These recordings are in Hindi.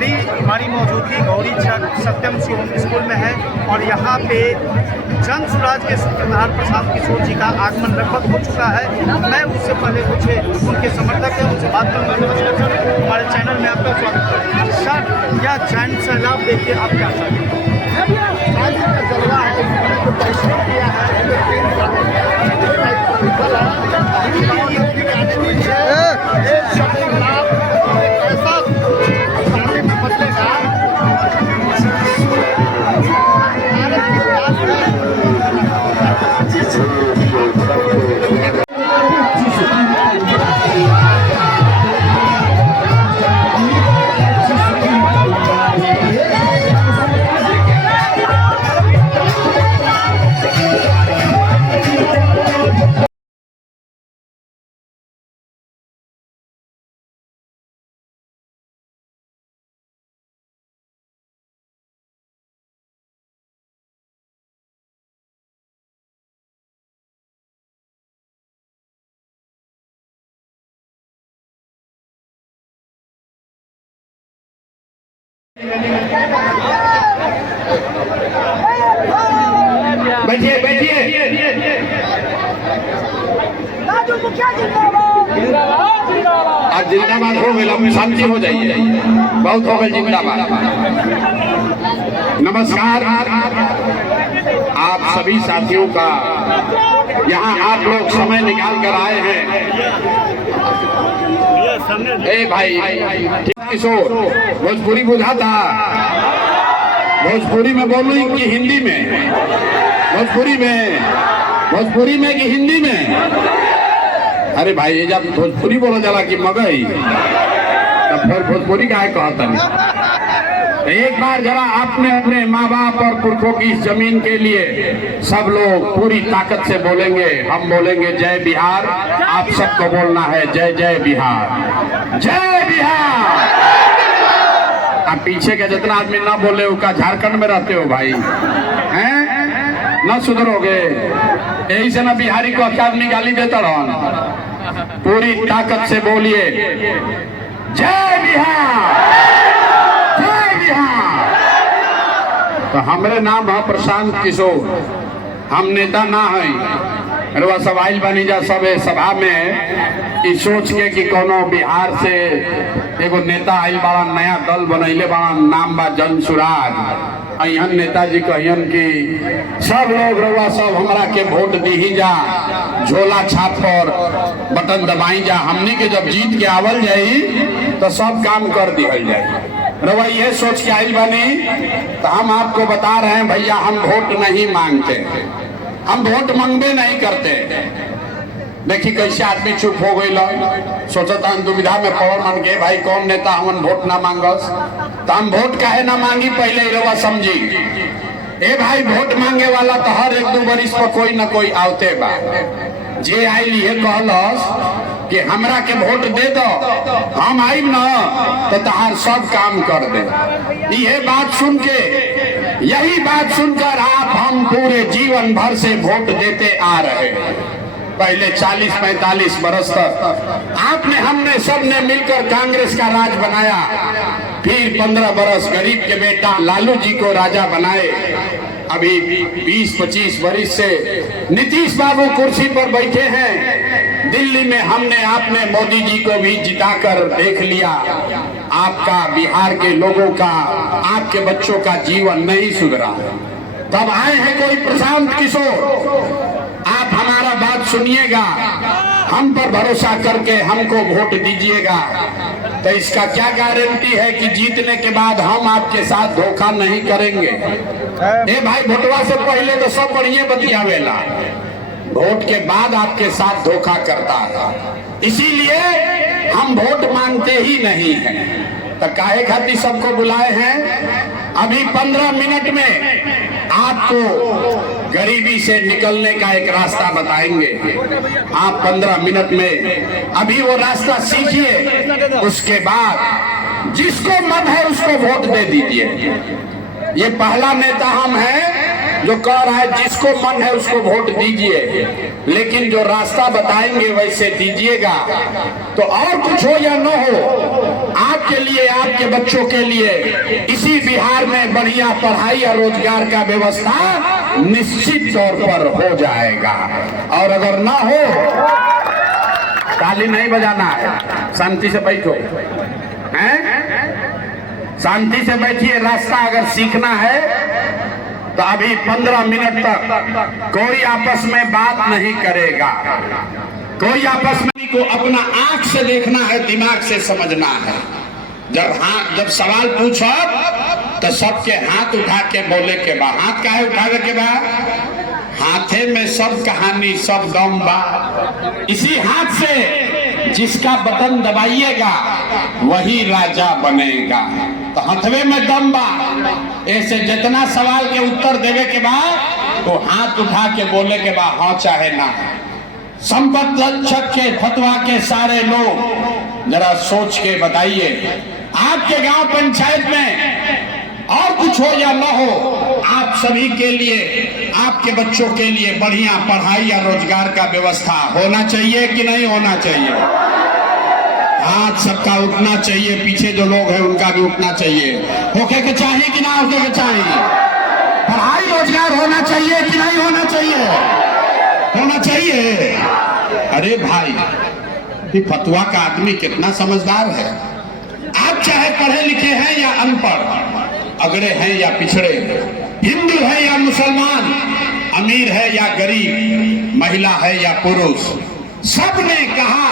अभी हमारी मौजूदगी गौरी चक सत्यम शिवम स्कूल में है और यहाँ पे जन स्वराज के सूत्रधार प्रशांत किशोर जी का आगमन लगभग हो चुका है। मैं उससे पहले कुछ उनके समर्थक हैं उनसे बात करूँगा। हमारे चैनल में आपका स्वागत है सर। यह जैन सैलाब देखिए आप क्या बैठिए बैठिए। आज जिंदाबाद हो गए, शांति हो जाइए, बहुत हो गए जिंदाबाद। नमस्कार आप सभी साथियों का, यहाँ आप लोग समय निकाल कर आए हैं। ए भाई किशोर, भोजपुरी बुझा था? भोजपुरी में बोलूं कि हिंदी में? भोजपुरी में कि हिंदी में? अरे भाई जब भोजपुरी बोला जाला कि मगई, तब फिर भोजपुरी का है कहता नहीं। एक बार जरा आपने अपने माँ बाप और पुरखों की इस जमीन के लिए सब लोग पूरी ताकत से बोलेंगे। हम बोलेंगे जय बिहार, आप सबको बोलना है जय जय बिहार, जय बिहार। आप पीछे के जितना आदमी ना बोले उसका झारखंड में रहते हो भाई, हैं ना सुधरोगे। यही से ना बिहारी को अच्छा आदमी गाली देता रहो। पूरी ताकत से बोलिए जय बिहार, जय बिहार। तो हमारे नाम है प्रशांत किशोर, हम नेता ना है। रुआ सब आइल बनी जा सब सभा में इस सोच के कि कोनो बिहार से एगो नेता आइल बड़ा, नया दल बनैले बड़ा, नाम बा जन स्वराज। अहन नेताजी कहियन कि सब लोग रउआ सब हमरा के वोट दी जा, झोला छाप पर बटन दबाई जा, हमनी के जब जीत के आवल जाई तो सब काम कर दिया जाए। रउआ ये सोच के आइल बनी तो हम आपको बता रहे हैं भैया, हम वोट नहीं मांगते, हम वोट मांगबे नहीं करते। देखिए कैसे आदमी चुप हो गई, सोचता हम दुविधा में पड़ मन के भाई कौन नेता हमन वोट ना मांगस, तो हम वोट काहे ना मांगी पहले ही रवा समझी। ए भाई वोट मांगे वाला तो हर एक दो बरिस पर कोई ना कोई आवते बा। जे आइल ये कहलस कि हमरा के वोट दे दो, हम आइब ना तो तहार सब काम कर दे। ये बात सुन के, यही बात सुनकर आप हम पूरे जीवन भर से वोट देते आ रहे। पहले 40-45 बरस तक आपने हमने सबने मिलकर कांग्रेस का राज बनाया, फिर 15 बरस गरीब के बेटा लालू जी को राजा बनाए। अभी 20-25 बरस से नीतीश बाबू कुर्सी पर बैठे हैं। दिल्ली में हमने आपने मोदी जी को भी जिताकर देख लिया। आपका बिहार के लोगों का, आपके बच्चों का जीवन नहीं सुधरा। तब आए हैं कोई प्रशांत किशोर, आप हमारा बात सुनिएगा, हम पर भरोसा करके हमको वोट दीजिएगा। तो इसका क्या गारंटी है कि जीतने के बाद हम आपके साथ धोखा नहीं करेंगे? ए भाई वोटवा से पहले तो सब बढ़िया बतियावेला, वोट के बाद आपके साथ धोखा करता है। इसीलिए हम वोट मांगते ही नहीं हैं। तो काहे खातिर सबको बुलाए हैं? अभी 15 मिनट में आपको गरीबी से निकलने का एक रास्ता बताएंगे। आप 15 मिनट में अभी वो रास्ता सीखिए, उसके बाद जिसको मन है उसको वोट दे दीजिए। ये पहला नेता हम हैं जो कह रहा है जिसको मन है उसको वोट दीजिए, लेकिन जो रास्ता बताएंगे वैसे दीजिएगा। तो और कुछ हो या न हो, आपके लिए, आपके बच्चों के लिए इसी बिहार में बढ़िया पढ़ाई और रोजगार का व्यवस्था निश्चित तौर पर हो जाएगा। और अगर ना हो, ताली नहीं बजाना है, शांति से बैठो, हैं? शांति से बैठिए। रास्ता अगर सीखना है तो अभी 15 मिनट तक कोई आपस में बात नहीं करेगा। कोई आपस में को अपना आंख से देखना है, दिमाग से समझना है। जब सवाल पूछो तो सबके हाथ उठा के बोले के बाद, हाथ काहे उठावे के बाद? हाथे में सब कहानी, सब दम बा। इसी हाथ से जिसका बटन दबाइएगा वही राजा बनेगा। तो हथवे में दम बा। ऐसे जितना सवाल के उत्तर देवे के बाद तो हाथ उठा के बोले के बाद हाँ चाहे ना। संपत्ति रक्षक के फतवा के सारे लोग जरा सोच के बताइए, आपके गांव पंचायत में और कुछ हो या न हो, आप सभी के लिए, आपके बच्चों के लिए बढ़िया पढ़ाई या रोजगार का व्यवस्था होना चाहिए कि नहीं होना चाहिए? हाथ सबका उठना चाहिए। पीछे जो लोग हैं उनका भी उठना चाहिए। होके के चाहिए कि ना होके के चाहिए? पढ़ाई रोजगार होना चाहिए कि नहीं होना चाहिए? होना चाहिए। अरे भाई, ये फतवा का आदमी कितना समझदार है। आप चाहे पढ़े लिखे हैं या अनपढ़, अगड़े हैं या पिछड़े, हिंदू है या मुसलमान, अमीर है या गरीब, महिला है या पुरुष, सबने कहा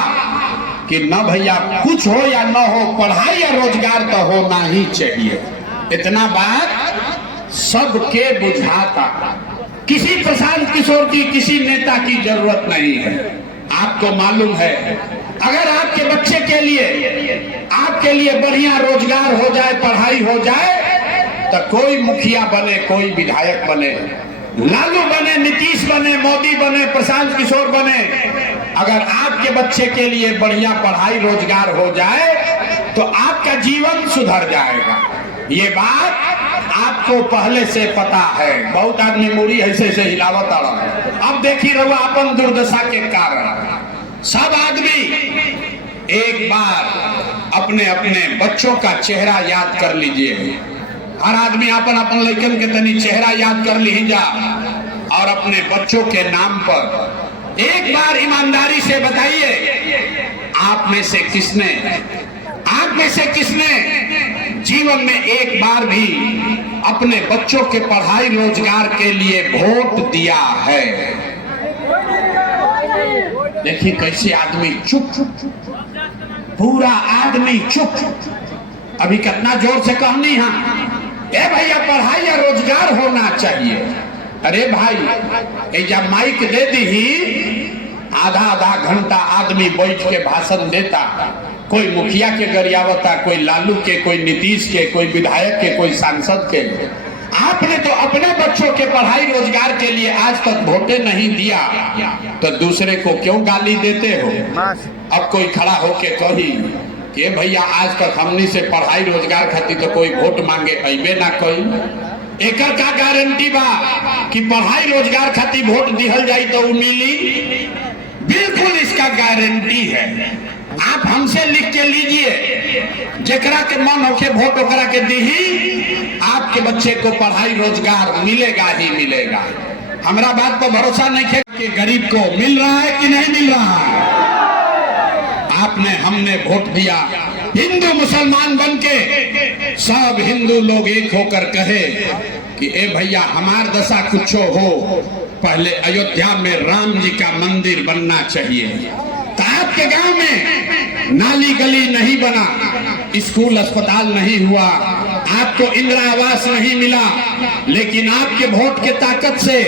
कि न भैया कुछ हो या न हो, पढ़ाई या रोजगार तो होना ही चाहिए। इतना बात सबके बुझाता। किसी प्रशांत किशोर की, किसी नेता की जरूरत नहीं है। आपको मालूम है, अगर आपके बच्चे के लिए, आपके लिए बढ़िया रोजगार हो जाए, पढ़ाई हो जाए, तो कोई मुखिया बने, कोई विधायक बने, लालू बने, नीतीश बने, मोदी बने, प्रशांत किशोर बने, अगर आपके बच्चे के लिए बढ़िया पढ़ाई रोजगार हो जाए तो आपका जीवन सुधर जाएगा। ये बात आपको पहले से पता है। बहुत आदमी मुड़ी ऐसे से हिलावत आ रहा है। अब देखी रहो अपन दुर्दशा के कारण। सब आदमी एक बार अपने अपने बच्चों का चेहरा याद कर लीजिए। हर आदमी अपन अपन लड़कन के तनी चेहरा याद कर लीजा और अपने बच्चों के नाम पर एक बार ईमानदारी से बताइए, आप में से किसने जीवन में एक बार भी अपने बच्चों के पढ़ाई रोजगार के लिए वोट दिया है? देखिए कैसे आदमी चुप, पूरा आदमी चुप। अभी कितना जोर से कहनी है, ए भैया पढ़ाई या रोजगार होना चाहिए। अरे भाई, जब माइक दे दी ही आधा आधा घंटा आदमी बैठ के भाषण देता, कोई मुखिया के गरियावता, कोई लालू के, कोई नीतीश के, कोई विधायक के, कोई सांसद के। आपने तो अपने बच्चों के पढ़ाई रोजगार के लिए आज तक वोटे नहीं दिया, तो दूसरे को क्यों गाली देते हो? अब कोई खड़ा होके कही कि भैया आज तक हमनी से पढ़ाई रोजगार खातिर तो कोई वोट मांगे अबे ना कोई। एकर का गारंटी बा कि पढ़ाई रोजगार खातिर वोट दिहल जाई तो मिली? बिल्कुल इसका गारंटी है। आप हमसे लिख के लीजिए, जेकरा के मन होके वोट ओकरा के दीही, आपके बच्चे को पढ़ाई रोजगार मिलेगा ही मिलेगा। हमारा बात पर भरोसा नहीं है कि गरीब को मिल रहा है कि नहीं मिल रहा है? आपने, हमने वोट दिया, हिंदू मुसलमान बनके सब हिंदू लोग एक होकर कहे कि ए भैया हमार दशा कुछो हो, पहले अयोध्या में राम जी का मंदिर बनना चाहिए। तो आपके गांव में नाली गली नहीं बना, स्कूल अस्पताल नहीं हुआ, आपको इंदिरा आवास नहीं मिला, लेकिन आपके वोट के ताकत से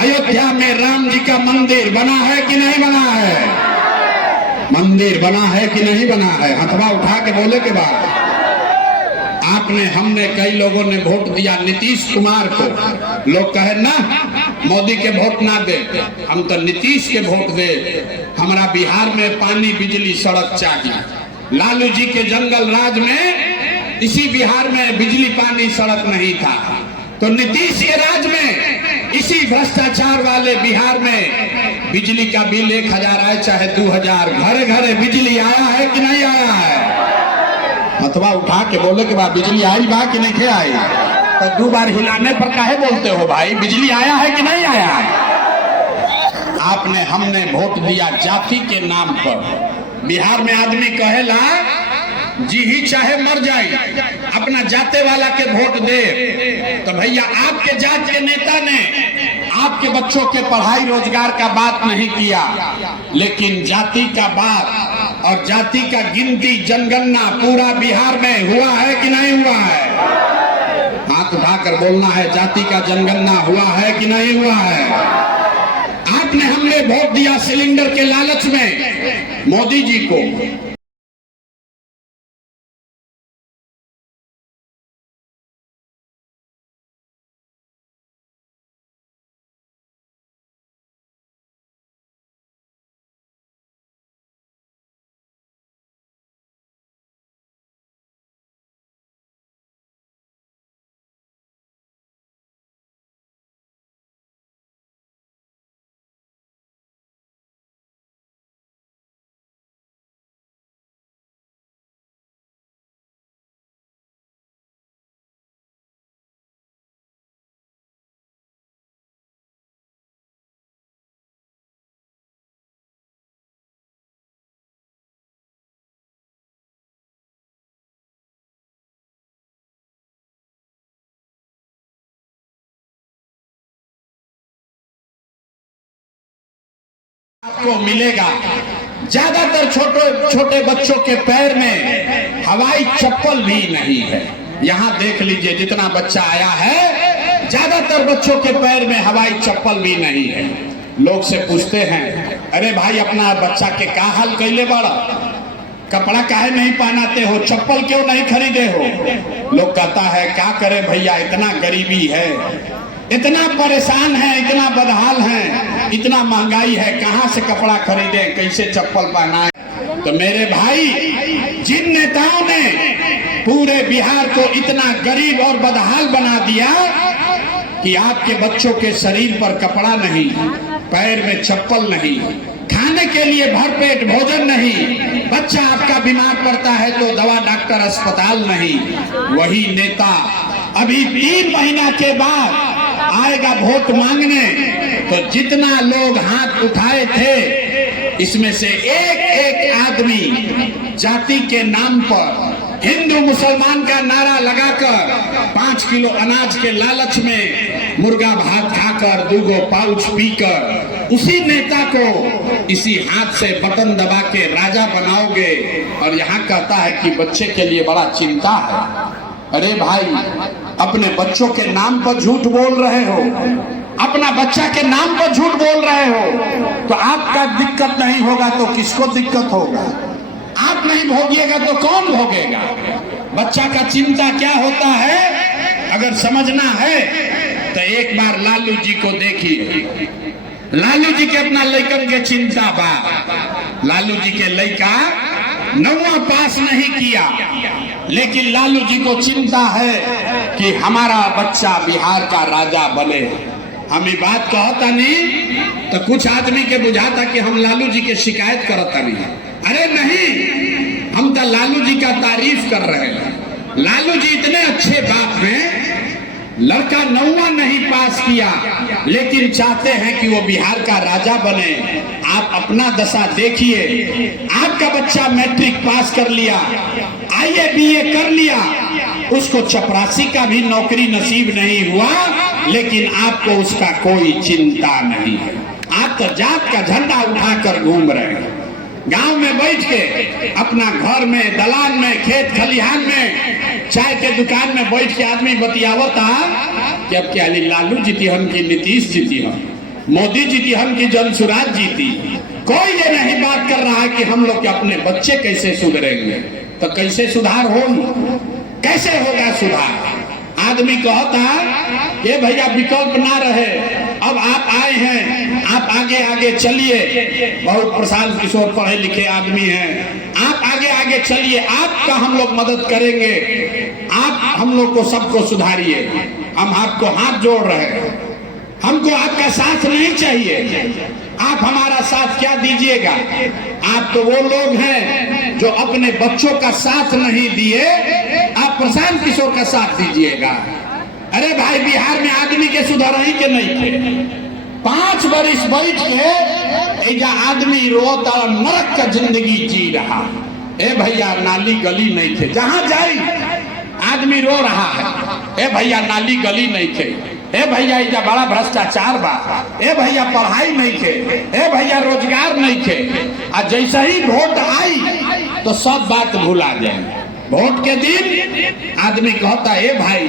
अयोध्या में राम जी का मंदिर बना है कि नहीं बना है? मंदिर बना है कि नहीं बना है? हथवा उठा के बोले के बाद आपने, हमने, कई लोगों ने वोट दिया नीतीश कुमार को। लोग कहे ना मोदी के वोट ना दे, हम तो नीतीश के वोट दे। हमारा बिहार में पानी, बिजली, सड़क चाहिए। लालू जी के जंगल राज में इसी बिहार में बिजली, पानी, सड़क नहीं था, तो नीतीश के राज में इसी भ्रष्टाचार वाले बिहार में बिजली का बिल 1000 आए चाहे 2000, घरे घरे बिजली आया है कि नहीं आया है? हथवा उठा के बोले कि बा बिजली आई बा कि नहीं आई, तो 2 बार हिलाने पर काहे बोलते हो भाई, बिजली आया है कि नहीं आया है? आपने हमने वोट दिया जाति के नाम पर। बिहार में आदमी कहेला जी ही चाहे मर जाए अपना जाते वाला के वोट दे, तो भैया आपके जात के नेता ने आपके बच्चों के पढ़ाई रोजगार का बात नहीं किया, लेकिन जाति का बात और जाति का गिनती जनगणना पूरा बिहार में हुआ है कि नहीं हुआ है? हाथ उठाकर बोलना है, जाति का जनगणना हुआ है कि नहीं हुआ है? आपने हमने वोट दिया सिलेंडर के लालच में मोदी जी को। आपको मिलेगा ज्यादातर छोटे बच्चों के पैर में हवाई चप्पल भी नहीं है। यहाँ देख लीजिए जितना बच्चा आया है ज्यादातर बच्चों के पैर में हवाई चप्पल भी नहीं है। लोग से पूछते हैं अरे भाई अपना बच्चा के का हाल कैले बड़ा, कपड़ा काहे नहीं पहनाते हो, चप्पल क्यों नहीं खरीदे हो? लोग कहता है क्या करे भैया, इतना गरीबी है, इतना परेशान है, इतना बदहाल है, इतना महंगाई है, कहां से कपड़ा खरीदे, कैसे चप्पल पहनाए। तो मेरे भाई जिन नेताओं ने पूरे बिहार को इतना गरीब और बदहाल बना दिया कि आपके बच्चों के शरीर पर कपड़ा नहीं, पैर में चप्पल नहीं, खाने के लिए भरपेट भोजन नहीं, बच्चा आपका बीमार पड़ता है तो दवा डॉक्टर अस्पताल नहीं, वही नेता अभी 3 महीना के बाद आएगा वोट मांगने, तो जितना लोग हाथ उठाए थे इसमें से एक आदमी जाति के नाम पर हिंदू मुसलमान का नारा लगाकर 5 किलो अनाज के लालच में मुर्गा भात खाकर 2 पाउच पीकर उसी नेता को इसी हाथ से बटन दबा के राजा बनाओगे, और यहाँ कहता है कि बच्चे के लिए बड़ा चिंता है। अरे भाई अपने बच्चों के नाम पर झूठ बोल रहे हो, अपना बच्चा के नाम पर झूठ बोल रहे हो, तो आपका दिक्कत नहीं होगा तो किसको दिक्कत होगा? आप नहीं भोगिएगा तो कौन भोगेगा? बच्चा का चिंता क्या होता है अगर समझना है तो एक बार लालू जी को देखिए। लालू जी के अपना लड़कन के चिंता बा, लालू जी के लड़का 9वां पास नहीं किया, लेकिन लालू जी को चिंता है कि हमारा बच्चा बिहार का राजा बने। हम ये बात कहता नहीं तो कुछ आदमी के बुझाता कि हम लालू जी के शिकायत करता नहीं। अरे नहीं, हम तो लालू जी का तारीफ कर रहे हैं। लालू जी इतने अच्छे बाप हैं, लड़का 9वां नहीं पास किया लेकिन चाहते हैं कि वो बिहार का राजा बने। आप अपना दशा देखिए, आपका बच्चा मैट्रिक पास कर लिया, IAA BA कर लिया, उसको चपरासी का भी नौकरी नसीब नहीं हुआ, लेकिन आपको उसका कोई चिंता नहीं है। आप तो जात का झंडा उठाकर घूम रहे हैं। गांव में बैठ के अपना घर में, दलान में, खेत खलिहान में, चाय के दुकान में बैठ के आदमी बतियावता कि अब क्या लालू जीती हम की नीतीश जीती हम, मोदी जीती हम की जनसुराज जीती। कोई ये नहीं बात कर रहा है कि हम लोग के अपने बच्चे कैसे सुधरेंगे। तो कैसे सुधार हो, कैसे होगा सुधार? आदमी कहता ये भैया विकल्प ना रहे, अब आप आए हैं, आप आगे आगे चलिए, बहुत प्रशांत किशोर पढ़े लिखे आदमी हैं, आप आगे आगे चलिए, आपका हम लोग मदद करेंगे, आप हम लोग को सबको सुधारिए, हम आपको हाथ जोड़ रहे हैं, हमको आपका साथ नहीं चाहिए, आप हमारा साथ क्या दीजिएगा? आप तो वो लोग हैं जो अपने बच्चों का साथ नहीं दिए, आप प्रशांत किशोर का साथ दीजिएगा। अरे भाई, बिहार में आदमी के सुधर ही के नहीं थे। 5 बरिस बैठ के एजा आदमी रोता नरक का जिंदगी जी रहा। ए भैया, नाली गली नहीं थे, जहां जाई आदमी रो रहा है। ए भैया, नाली गली नहीं थे। ए भैया, इजा बड़ा भ्रष्टाचार बा। ए भैया, पढ़ाई नहीं थे। ए भैया, रोजगार नहीं थे। और जैसे ही वोट आई तो सब बात भुला जाए। वोट के दिन आदमी कहता, ए भाई,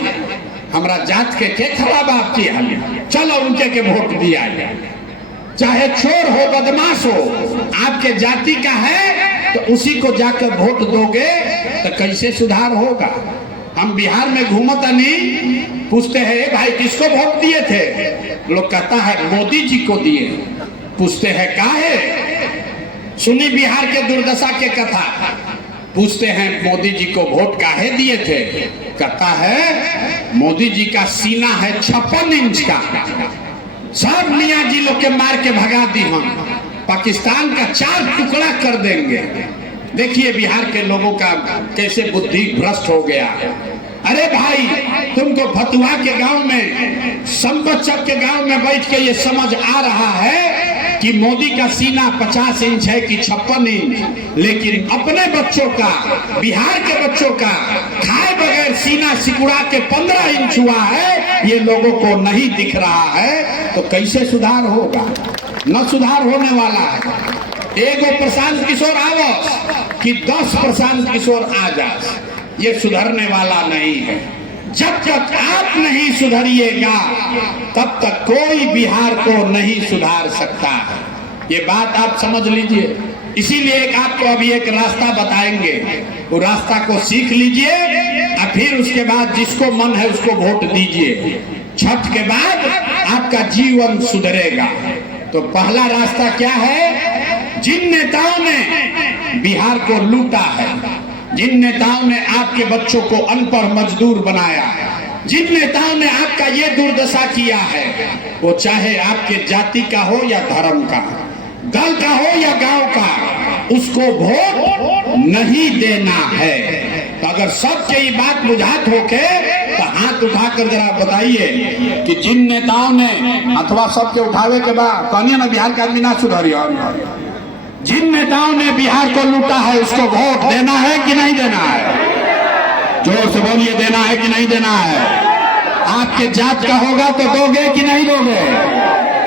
हमरा जात के खराब आपकी हाल, चलो उनके के वोट दिया जाए। चाहे चोर हो, बदमाश हो, आपके जाति का है तो उसी को जाकर वोट दोगे तो कैसे सुधार होगा। हम बिहार में घूमता नहीं, पूछते हैं भाई किसको वोट दिए थे, लोग कहता है मोदी जी को दिए। पूछते हैं काहे, सुनी बिहार के दुर्दशा के कथा। पूछते हैं मोदी जी को वोट काहे दिए थे, कहता है मोदी जी का सीना है 56 इंच का, सब मियाँ जी लोग के मार के भगा दी, हम पाकिस्तान का 4 टुकड़ा कर देंगे। देखिए बिहार के लोगों का कैसे बुद्धि भ्रष्ट हो गया। अरे भाई, तुमको फतुहा के गांव में, संपतचक के गांव में बैठ के ये समझ आ रहा है कि मोदी का सीना 50 इंच है कि 56 इंच, लेकिन अपने बच्चों का, बिहार के बच्चों का खाए बगैर सीना सिकुड़ा के 15 इंच हुआ है, ये लोगों को नहीं दिख रहा है। तो कैसे सुधार होगा, न सुधार होने वाला है। एगो प्रशांत किशोर आवो कि 10 प्रशांत किशोर आ जा, ये सुधरने वाला नहीं है। जब तक आप नहीं सुधरिएगा तब तक कोई बिहार को नहीं सुधार सकता है। ये बात आप समझ लीजिए। इसीलिए आपको अभी एक रास्ता बताएंगे, वो रास्ता को सीख लीजिए और फिर उसके बाद जिसको मन है उसको वोट दीजिए। छठ के बाद आपका जीवन सुधरेगा। तो पहला रास्ता क्या है, जिन नेताओं ने बिहार को लूटा है, जिन नेताओं ने आपके बच्चों को अनपढ़ मजदूर बनाया, जिन नेताओं ने आपका ये दुर्दशा किया है, वो चाहे आपके जाति का हो या धर्म का, दल का हो या गांव का, उसको वोट नहीं देना है। तो अगर सबके ये बात बुझात होके तो हाथ उठाकर जरा बताइए कि जिन नेताओं ने, अथवा सबके उठावे के बाद कहनिए ना बिहार का आदमी ना सुधरियो, जिन नेताओं ने बिहार को लूटा है उसको वोट देना है कि नहीं देना है? जोर से बोलिए, देना है कि नहीं देना है? आपके जात का होगा तो दोगे कि नहीं दोगे?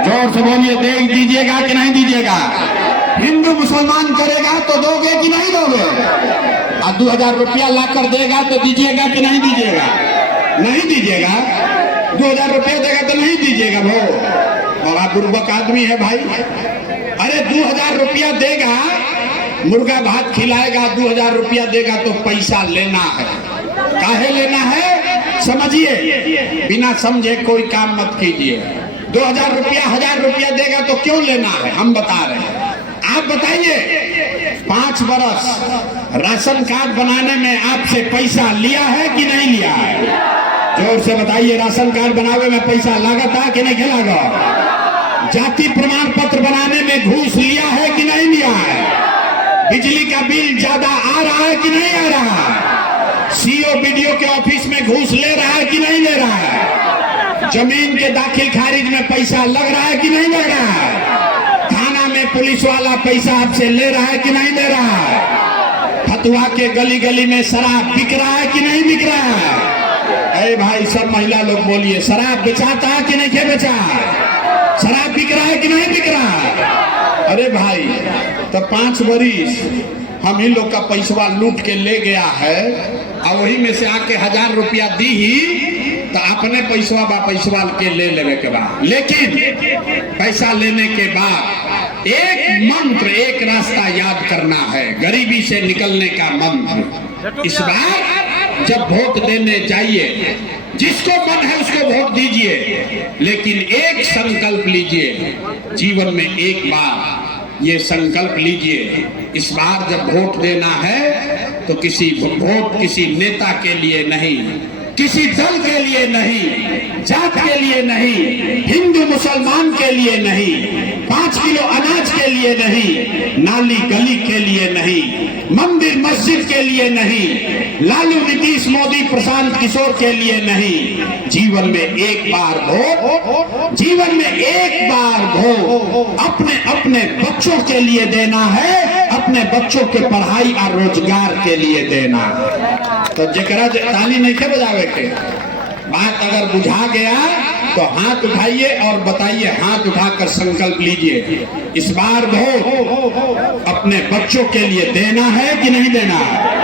जोर से बोलिए, दे दीजिएगा कि नहीं दीजिएगा? हिंदू मुसलमान करेगा तो दोगे कि नहीं दोगे? और 2000 रुपया लाकर देगा तो दीजिएगा कि नहीं दीजिएगा? नहीं दीजिएगा। 2000 रुपया देगा तो नहीं दीजिएगा वो। और आप बुर्बक आदमी है भाई। अरे 2000 रुपया देगा, मुर्गा भात खिलाएगा, 2000 रुपया देगा तो पैसा लेना है। काहे लेना है समझिए, बिना समझे कोई काम मत कीजिए। 2000 रुपया 1000 रुपया देगा तो क्यों लेना है, हम बता रहे हैं। आप बताइए, 5 बरस राशन कार्ड बनाने में आपसे पैसा लिया है कि नहीं लिया है? जोर से बताइए, राशन कार्ड बनावे में पैसा लागत है कि नहीं लागत? जाति प्रमाण पत्र बनाने में घूस लिया है कि नहीं लिया है? बिजली का बिल ज्यादा आ रहा है कि नहीं आ रहा है? सीओ बीडीओ के ऑफिस में घूस ले रहा है कि नहीं ले रहा है? जमीन के दाखिल खारिज में पैसा लग रहा है कि नहीं लग रहा है? थाना में पुलिस वाला पैसा आपसे ले रहा है कि नहीं ले रहा है? फतुहा के गली गली में शराब बिक रहा है कि नहीं बिक रहा है? अरे भाई, सब महिला लोग बोलिए, शराब बेचाता है कि नहीं बेचा? शराब बिक रहा है कि नहीं बिक रहा है? अरे भाई, तो 5 बरिस हम ही लोग का पैसा लूट के ले गया है, और वही में से आके 1000 रुपया दी ही तो अपने पैसा के ले लेवे के बाद। लेकिन पैसा लेने के बाद एक मंत्र, एक रास्ता याद करना है, गरीबी से निकलने का मंत्र। इस बार जब वोट देने जाइए, जिसको मन है उसको वोट दीजिए, लेकिन एक संकल्प लीजिए, जीवन में एक बार ये संकल्प लीजिए, इस बार जब वोट देना है तो किसी नेता के लिए नहीं, किसी दल के लिए नहीं, जात के लिए नहीं, हिंदू मुसलमान के लिए नहीं, 5 किलो अनाज के लिए नहीं, नाली गली के लिए नहीं, मंदिर मस्जिद के लिए नहीं, लालू नीतीश मोदी प्रशांत किशोर के लिए नहीं। जीवन में एक बार वोट, जीवन में एक बार वोट अपने अपने बच्चों के लिए देना है, अपने बच्चों के पढ़ाई और रोजगार के लिए देना। तो जरा ताली नहीं थे बजावे के, बात अगर बुझा गया तो हाथ उठाइए और बताइए, हाथ उठाकर संकल्प लीजिए, इस बार वोट अपने बच्चों के लिए देना है कि नहीं देना है?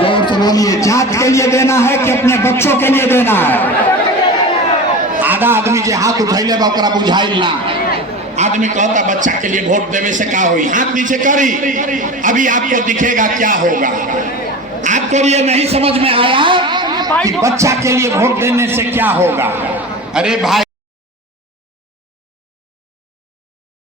जोर से बोलिए, जात के लिए देना है कि अपने बच्चों के लिए देना है? आधा आदमी जो हाथ उठैले बा बुझाइल ना, आदमी कहता बच्चा के लिए वोट देने से क्या हुई, हाथ नीचे करी, अभी आपको दिखेगा क्या होगा। आपको ये नहीं समझ में आया कि बच्चा के लिए वोट देने से क्या होगा? अरे भाई